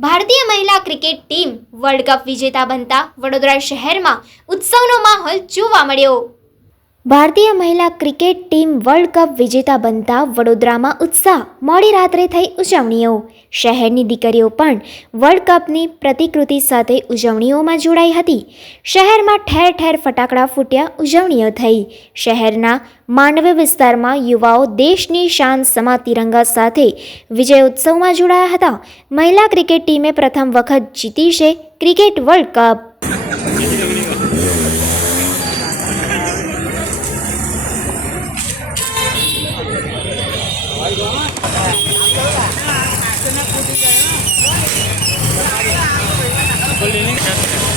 ભારતીય મહિલા cricket team world cup વિજેતા બનતા વડોદરા શહેરમાં ઉત્સવનો માહોલ જોવા મળ્યો. ભારતીય મહિલા ક્રિકેટ ટીમ વર્લ્ડ કપ વિજેતા બનતા વડોદરામાં ઉત્સાહ. મોડી રાત્રે થઈ ઉજવણીઓ. શહેરની દીકરીઓ પણ વર્લ્ડ કપની પ્રતિકૃતિ સાથે ઉજવણીઓમાં જોડાઈ હતી. શહેરમાં ઠેર ઠેર ફટાકડા ફૂટ્યા, ઉજવણીઓ થઈ. શહેરના માંડવી વિસ્તારમાં યુવાઓ દેશની શાન સમા તિરંગા સાથે વિજય ઉત્સવમાં જોડાયા હતા. મહિલા ક્રિકેટ ટીમે પ્રથમ વખત જીતી છે ક્રિકેટ વર્લ્ડ કપ. 格林。